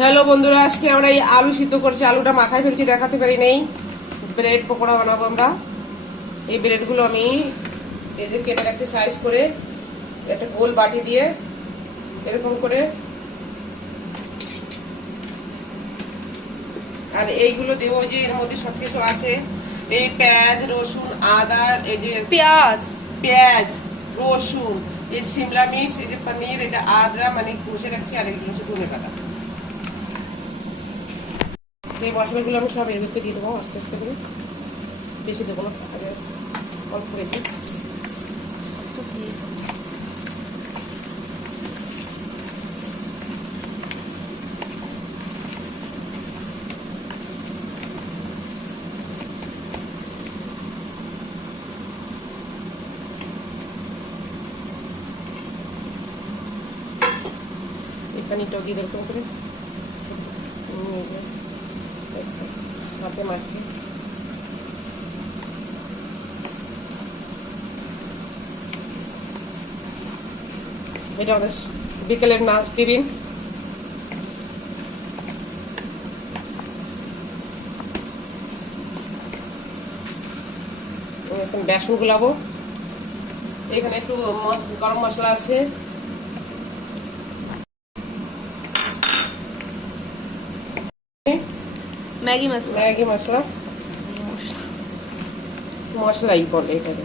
Hello বন্ধুরা, আজকে আমরা এই আলু সিদ্ধ করছি, আলুটা মাথায় ফেলছি, দেখাতে পারি নেই। ব্রেড পকোড়া বানাবো আমরা। এই ব্রেডগুলো আমি এই যে কেটে রাখছি সাইজ করে, একটা গোল বাটি দিয়ে এরকম করে। আর এইগুলো দেবো যে এর মধ্যে সবকিছু আছে, এই পেঁয়াজ রসুন আদা, এই যে পেঁয়াজ রসুন, এই শিমলা মির্চ, এই যে পনির, এটা আদা মানে ঘষে রাখছি, আর এগুলো হচ্ছে ধনে পাতা। এই মশলাগুলো আমি সব এর ভিতরে দিয়ে দেবো আস্তে আস্তে করে, বেশি দেবো না, অল্প রেখে। পানিটাও দিয়ে দেবো করে হাতে মাখিয়ে। এটা আমাদের বিকেলের নাচ টিফিন। এখন বেসন গুলাবো। এখানে একটু গরম মশলা আছে, ম্যাগি মশলা মশলাই বলে এটাকে।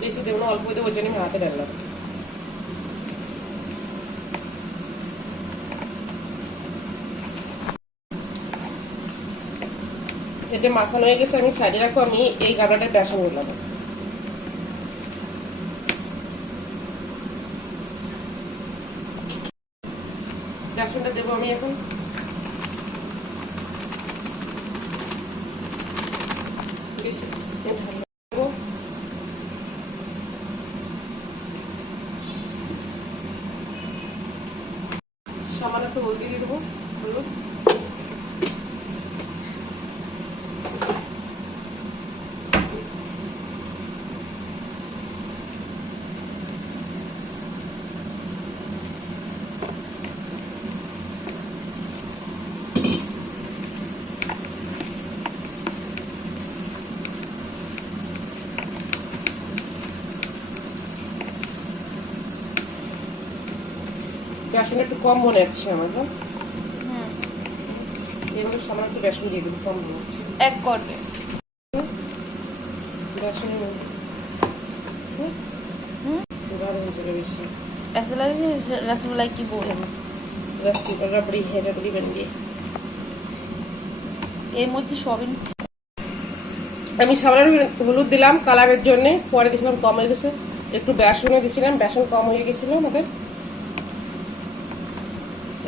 বেশি দেবো না, অল্প দেবো, ওই জন্য আমি হাতে ডাললাম। এটা মাখানো হয়ে গেছে, আমি সাইডে রাখবো। আমি এই গামলাটায় বেসন গুলাবো। বেসনটা দেবো আমি এখন। সামান্য একটু হলদি দিয়ে দেবো, হলুদ। বেসন একটু কম মনে হচ্ছে আমার, এভাবে সামান্য একটু বেসন দিয়ে দেবো, কম মনে হচ্ছে। এক করবে বেসনের বেশি ऐसा लग रहा है रसमलाई की बोल रबड़ी है, रबड़ी बन गई। এর মধ্যে সবিন আমি সামান্য হলুদ দিলাম কালারের জন্য, পরে দিয়েছিলাম কম হয়ে গেছে। একটু বেসনও দিয়েছিলাম, বেসন কম হয়ে গেছিল আমাদের,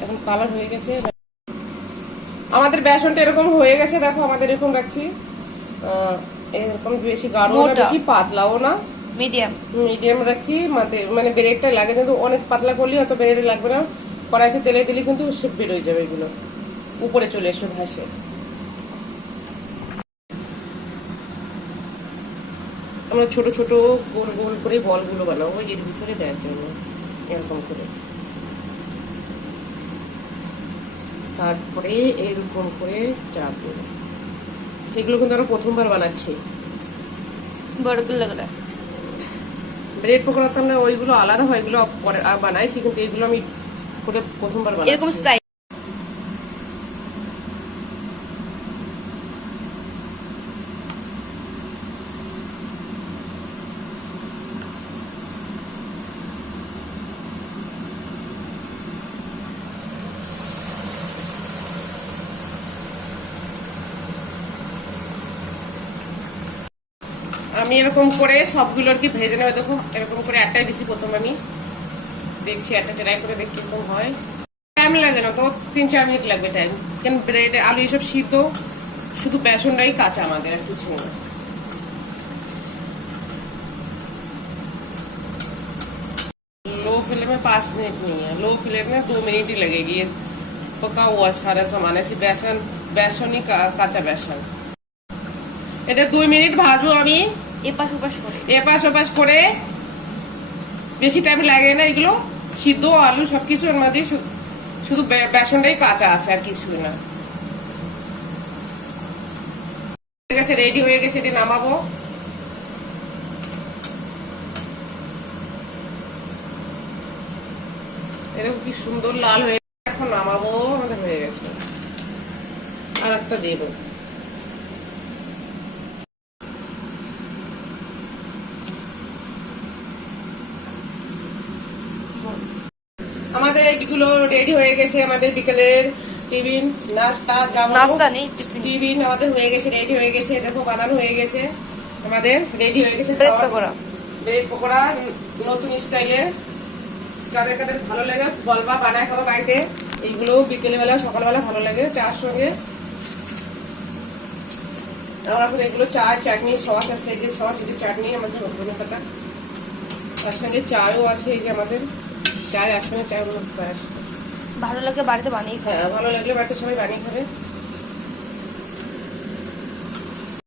এখন কালার হয়ে গেছে। আমাদের বেসনটা এরকম হয়ে গেছে, দেখো আমাদের এরকম রাখছি, এরকম বেশি গাঢ় না, বেশি পাতলাও না, মিডিয়াম রাখছি। মানে ব্রেডটা লাগে, কিন্তু অনেক পাতলা করলে হয়তো ব্রেড লাগবে না। কড়াইতে তেলে দিলে কিন্তু সব বেরোয় যাবে, এগুলো উপরে চলে এসে ভাসে। আমরা ছোট ছোট গোল গোল করে বলগুলো বানাবো এর ভিতরে দেওয়ার জন্য, এরকম করে। তারপরে এরকম করে চাপ দেবো। এগুলো কিন্তু আমরা প্রথমবার বানাচ্ছি। ব্রেড পকোড়া তো আমরা ওইগুলো আলাদা হয়, এগুলো পরে বানাইছি, কিন্তু এগুলো আমি করে প্রথমবার বানাচ্ছি। আমি এরকম করে সবগুলো আর কি ভেজে নেবে। দেখো এরকম করে একটাই দিচ্ছি প্রথম, আমি দেখছি একটা ট্রাই করে দেখি এরকম হয়। টাইম লাগে না তো, 3-4 মিনিট লাগবে টাইম, কেন ব্রেড আলু এসব সিদ্ধ, শুধু বেসনটাই কাঁচা আমাদের, আর কিছু না। लो फ्लेम में 5 मिनट नहीं है, लो फ्लेम में 2 मिनट ही लगेगी। ये पका हुआ सारा सामान, ऐसे बेसन বেসনই কাঁচা বেসন। এটা 2 মিনিট ভাজবো আমি এপাশ ওপাশ করে। এপাশ ওপাশ করে। বেশি টাইম লাগে না, এগুলো সিদ্ধ আলু সবকিছু এর মধ্যে, শুধু বেসনটাই কাঁচা আছে আর কিছুই না। হয়ে গেছে, রেডি হয়ে গেছে, এটা নামাবো। এরকম কি সুন্দর লাল হয়ে গেছে, এখন নামাবো। আমাদের হয়ে গেছে, আর একটা দেবো। আমাদের এগুলো রেডি হয়ে গেছে, আমাদের বিকেলের টিফিন নাস্তা নাস্তা নেই, টিফিন আমাদের হয়ে গেছে, রেডি হয়ে গেছে। দেখো বানানো হয়ে গেছে, আমাদের রেডি হয়ে গেছে ব্রেড পকোড়া। ব্রেড পকোড়া নতুন স্টাইলে। কাদের কাদের ভালো লাগে বলবা, বানায় খাবো বাড়িতে। এইগুলো বিকেল বেলা সকালবেলা ভালো লাগে চার সঙ্গে। আমার এখন এগুলো চা, চাটনি, সস আছে, এই যে সস, এই যে চাটনি আমাদের ধনে পাতা, তার সঙ্গে চাও আছে। এই যে আমাদের চায় আসবে না, চাগুলো আসবে। ভালো লাগে বাড়িতে বানিয়ে খাই। হ্যাঁ, ভালো লাগলে বাড়িতে সবাই বানিয়ে খাবে।